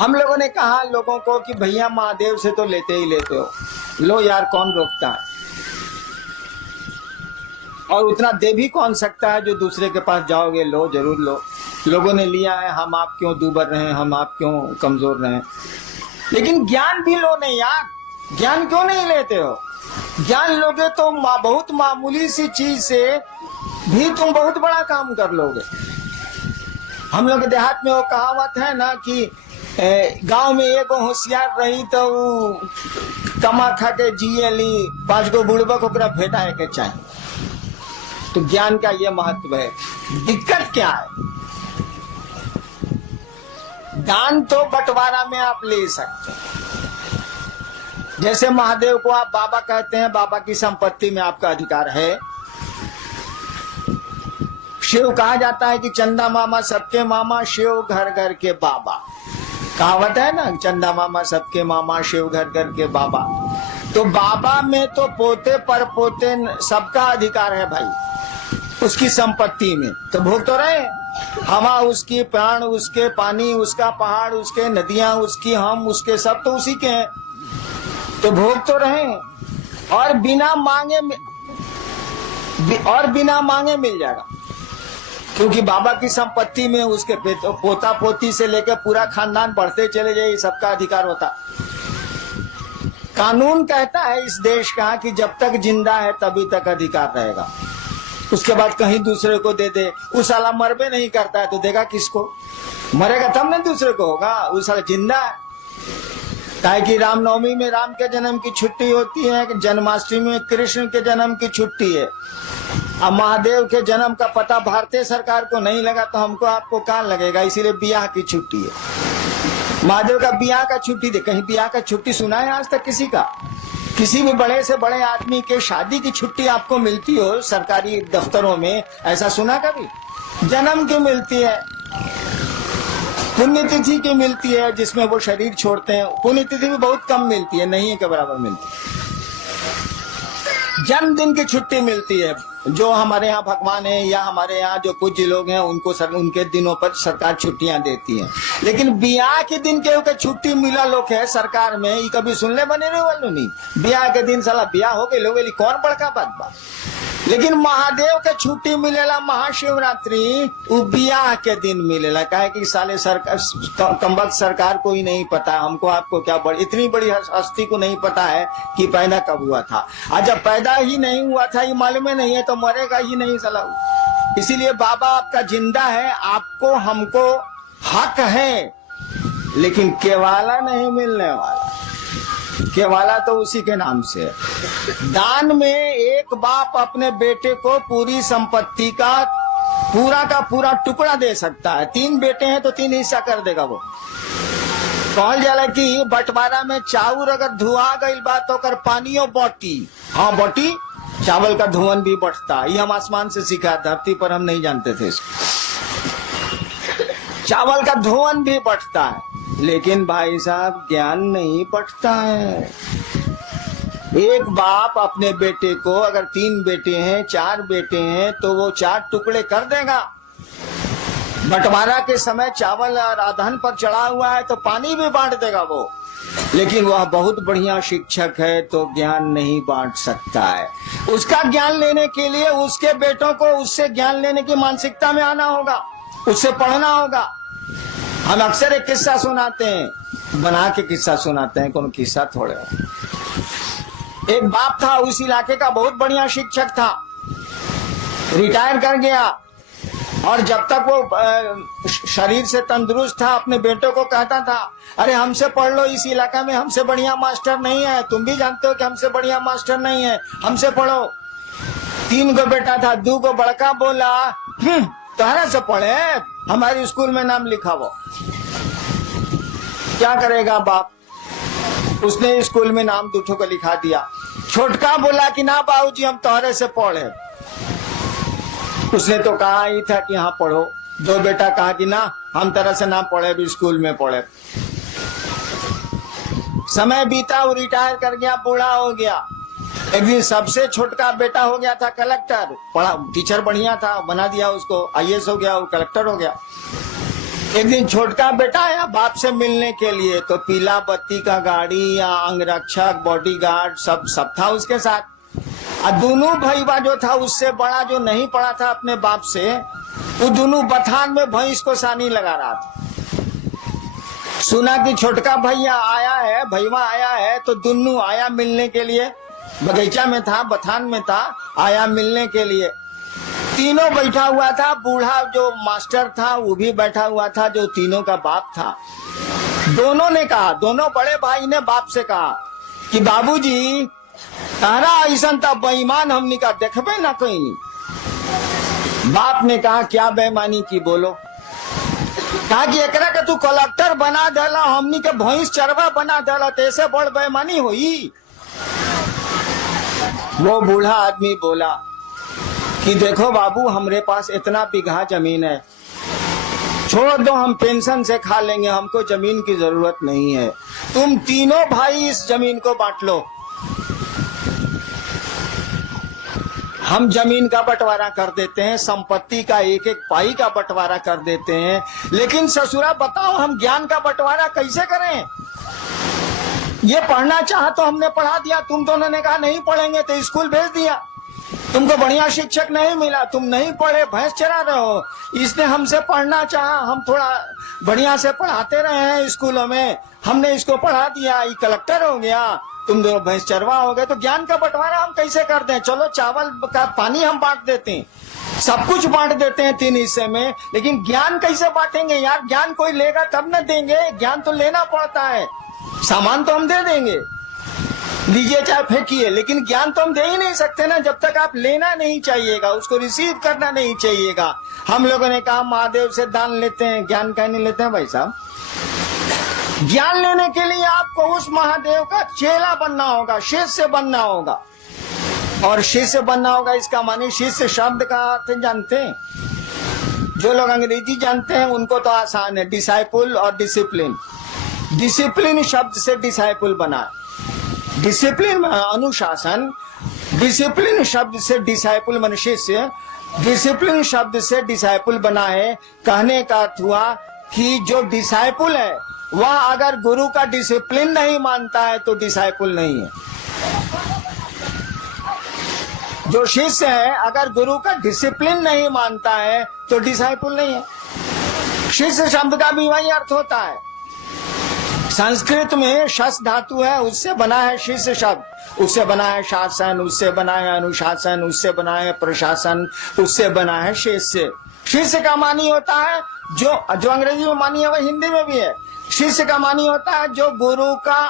हम लोगों ने कहा लोगों को कि भैया महादेव से तो लेते ही लेते हो, लो यार कौन रोकता है, और उतना दे भी कौन सकता है जो दूसरे के पास जाओगे, लो जरूर लो। लोगों ने लिया है, हम आप क्यों दूबर रहे, हम आप क्यों कमजोर रहे। लेकिन ज्ञान भी लो नहीं यार, ज्ञान क्यों नहीं लेते हो? ज्ञान लोगे तो बहुत मामूली सी चीज से भी तुम बहुत बड़ा काम कर लोगे। हम लोग देहात में वो कहावत है ना कि गांव में एगो होशियार रही तो कमा खा के जिए ली, 5 गो बुड़बक ओकरा भेटा के चाहिए। तो ज्ञान का ये महत्व है। दिक्कत क्या है? दान तो बंटवारा में आप ले सकते हैं। जैसे महादेव को आप बाबा कहते हैं, बाबा की संपत्ति में आपका अधिकार है। शिव कहा जाता है कि चंदा मामा सबके मामा, शिव घर घर के बाबा। कहावत है ना, चंदा मामा सबके मामा, शिव घर घर के बाबा। तो बाबा में तो पोते पर पोते सबका अधिकार है भाई, उसकी संपत्ति में। तो भोग तो रहे, हवा उसकी, प्राण उसके, पानी उसका, पहाड़ उसके, नदियां उसकी, हम उसके, सब तो उसी के हैं। तो भोग तो रहे और बिना मांगे मिल जाएगा, क्योंकि बाबा की संपत्ति में उसके पोता पोती से लेकर पूरा खानदान बढ़ते चले जाए, सबका अधिकार होता। कानून कहता है इस देश का कि जब तक जिंदा है तभी तक अधिकार रहेगा, उसके बाद कहीं दूसरे को दे दे। उस साला मरबे नहीं करता है तो देगा किसको? मरेगा तब ना दूसरे को होगा। उस साला जिंदा है। काहे कि रामनवमी में राम के जन्म की छुट्टी होती है, कि जन्माष्टमी में कृष्ण के जन्म की छुट्टी है। अब महादेव के जन्म का पता भारतीय सरकार को नहीं लगा तो हमको आपको कहाँ लगेगा, इसीलिए ब्याह की छुट्टी है। महादेव का ब्याह का छुट्टी दे, कहीं ब्याह का छुट्टी सुना है आज तक किसी का? किसी भी बड़े से बड़े आदमी के शादी की छुट्टी आपको मिलती हो सरकारी दफ्तरों में, ऐसा सुना कभी? जन्म की मिलती है, पुण्यतिथि की मिलती है जिसमें वो शरीर छोड़ते हैं, पुण्यतिथि भी बहुत कम मिलती है, नहीं के बराबर मिलती है। जन्मदिन की छुट्टी मिलती है, जो हमारे यहाँ भगवान है या हमारे यहाँ जो कुछ लोग हैं उनको उनके दिनों पर सरकार छुट्टियां देती है। लेकिन ब्याह के दिन के छुट्टी मिला लोग है सरकार में, ये कभी सुनने बने रहे वालों नहीं। ब्याह के दिन साला ब्याह हो गए लोग, कौन बड़का बात बा। लेकिन महादेव के छुट्टी मिलेला महाशिवरात्रि, वो ब्याह के दिन मिलेला। काहे कि साले सरकार कमबख्त सरकार को ही नहीं पता, हमको आपको क्या इतनी बड़ी हस्ती को नहीं पता है कि पैदा कब हुआ था। आज जब पैदा ही नहीं हुआ था ये मालूम ही नहीं है तो मरेगा ही नहीं साला। इसीलिए बाबा आपका जिंदा है, आपको हमको हक है, लेकिन केवाला नहीं मिलने वाला। केवाला तो उसी के नाम से है। दान में एक बाप अपने बेटे को पूरी संपत्ति का पूरा टुकड़ा दे सकता है। 3 बेटे हैं तो 3 हिस्सा कर देगा वो। कहल जाला कि बंटवारा में चाउर अगर धुआ गई बात तो कर पानियों बटी। हाँ बटी, चावल का धुआं भी बढ़ता। ये हम आसमान से सीखा, धरती पर हम नहीं जानते थे इसको। चावल का धुआं भी बढ़ता है, लेकिन भाई साहब ज्ञान नहीं बढ़ता है। एक बाप अपने बेटे को, अगर 3 बेटे हैं 4 बेटे हैं तो वो 4 टुकड़े कर देगा। बंटवारा के समय चावल राधन पर चढ़ा हुआ है तो पानी भी बांट देगा वो। लेकिन वह बहुत बढ़िया शिक्षक है तो ज्ञान नहीं बांट सकता है। उसका ज्ञान लेने के लिए उसके बेटों को उससे ज्ञान लेने की मानसिकता में आना होगा, उससे पढ़ना होगा। हम अक्सर एक किस्सा सुनाते हैं, बना के किस्सा सुनाते हैं, कौन किस्सा थोड़े। एक बाप था, उस इलाके का बहुत बढ़िया शिक्षक था, रिटायर कर गया। और जब तक वो शरीर से तंदुरुस्त था अपने बेटों को कहता था, अरे हमसे पढ़ लो, इस इलाका में हमसे बढ़िया मास्टर नहीं है, तुम भी जानते हो कि हमसे बढ़िया मास्टर नहीं है, हमसे पढ़ो। 3 गो बेटा था, 2 गो बड़का बोला तोहरा से पढ़े, हमारे स्कूल में नाम लिखा वो। क्या करेगा बाप, उसने स्कूल में नाम 2 को लिखा दिया। छोटका बोला कि ना बाबूजी हम तोहरे से पढ़े। उसने तो कहा ही था कि हाँ पढ़ो। 2 बेटा कहा कि ना हम तरह से ना पढ़े, भी स्कूल में पढ़े। समय बीता, वो रिटायर कर गया, बूढ़ा हो गया। एक दिन सबसे छोटका बेटा हो गया था कलेक्टर, पढ़ा टीचर बढ़िया था, बना दिया उसको, IAS हो गया, वो कलेक्टर हो गया। एक दिन छोटका बेटा आया बाप से मिलने के लिए, तो पीला बत्ती का गाड़ी या अंगरक्षक बॉडीगार्ड सब था उसके साथ। और दोनों भईवा जो था उससे बड़ा जो नहीं पड़ा था अपने बाप से, वो दोनों बथान में भैंस को सानी लगा रहा था। सुना कि छोटका भैया आया है, भईवा आया है, तो दोनों आया मिलने के लिए। बगीचा में था, बथान में था, आया मिलने के लिए। तीनों बैठा हुआ था, बूढ़ा जो मास्टर था वो भी बैठा हुआ था, जो तीनों का बाप था। दोनों ने कहा, दोनों बड़े भाई ने बाप से कहा कि बाबूजी तारा ऐसा था बेईमान हमनी का देखबे ना कोई नहीं। बाप ने कहा क्या बेईमानी की बोलो? कहा कि एकरा के तू कलेक्टर बना देला, हमनी के भैंस चरवा बना देला, तैसे बड़ बेईमानी हुई। वो बूढ़ा आदमी बोला कि देखो बाबू हमरे पास इतना बीघा जमीन है, छोड़ दो हम पेंशन से खा लेंगे, हमको जमीन की जरूरत नहीं है, तुम तीनों भाई इस जमीन को बांट लो। हम जमीन का बंटवारा कर देते हैं, संपत्ति का एक एक पाई का बंटवारा कर देते हैं, लेकिन ससुरा बताओ हम ज्ञान का बंटवारा कैसे करें? ये पढ़ना चाहा तो हमने पढ़ा दिया, तुम दोनों ने कहा नहीं पढ़ेंगे तो स्कूल भेज दिया। तुमको बढ़िया शिक्षक नहीं मिला, तुम नहीं पढ़े, भैंस चरा रहे हो। इसने हमसे पढ़ना चाहा, हम थोड़ा बढ़िया से पढ़ाते रहे हैं स्कूलों में, हमने इसको पढ़ा दिया, ये कलेक्टर हो गया, तुम दोनों भैंस चरवा हो गए। तो ज्ञान का बंटवारा हम कैसे कर दें? चलो चावल का पानी हम बांट देते हैं, सब कुछ बांट देते हैं 3 हिस्से में, लेकिन ज्ञान कैसे बांटेंगे यार? ज्ञान कोई लेगा तब न देंगे, ज्ञान तो लेना पड़ता है। सामान तो हम दे देंगे, लीजिए चाहे फेंकिए, लेकिन ज्ञान तो हम दे ही नहीं सकते ना जब तक आप लेना नहीं चाहिएगा, उसको रिसीव करना नहीं चाहिएगा। हम लोगों ने कहा महादेव से दान लेते हैं, ज्ञान कहीं नहीं लेते हैं भाई साहब। ज्ञान लेने के लिए आपको उस महादेव का चेला बनना होगा, शिष्य बनना होगा। और शिष्य बनना होगा इसका माने शिष्य शब्द का अर्थ जानते हैं? जो लोग अंग्रेजी जानते हैं उनको तो आसान है, डिसाइपुल और डिसिप्लिन। डिसिप्लिन शब्द से डिसाइपुल बना, डिसिप्लिन अनुशासन, डिसिप्लिन शब्द से डिसाइपुल मन शिष्य, डिसिप्लिन शब्द से डिसाइपुल बना है। कहने का अर्थ हुआ कि जो डिसाइपुल है वह अगर गुरु का डिसिप्लिन नहीं मानता है तो डिसाइपुल नहीं है। जो शिष्य है अगर गुरु का डिसिप्लिन नहीं मानता है तो डिसाइपुल नहीं है। शिष्य शब्द का भी वही अर्थ होता है। संस्कृत में शस धातु है, उससे बना है शिष्य शब्द, उससे बना है शासन, उससे बना है अनुशासन, उससे बना है प्रशासन, उससे बना है शिष्य। शिष्य का मानी होता है जो अंग्रेजी में मानी है वह हिंदी में भी है। शिष्य का मानी होता है जो गुरु का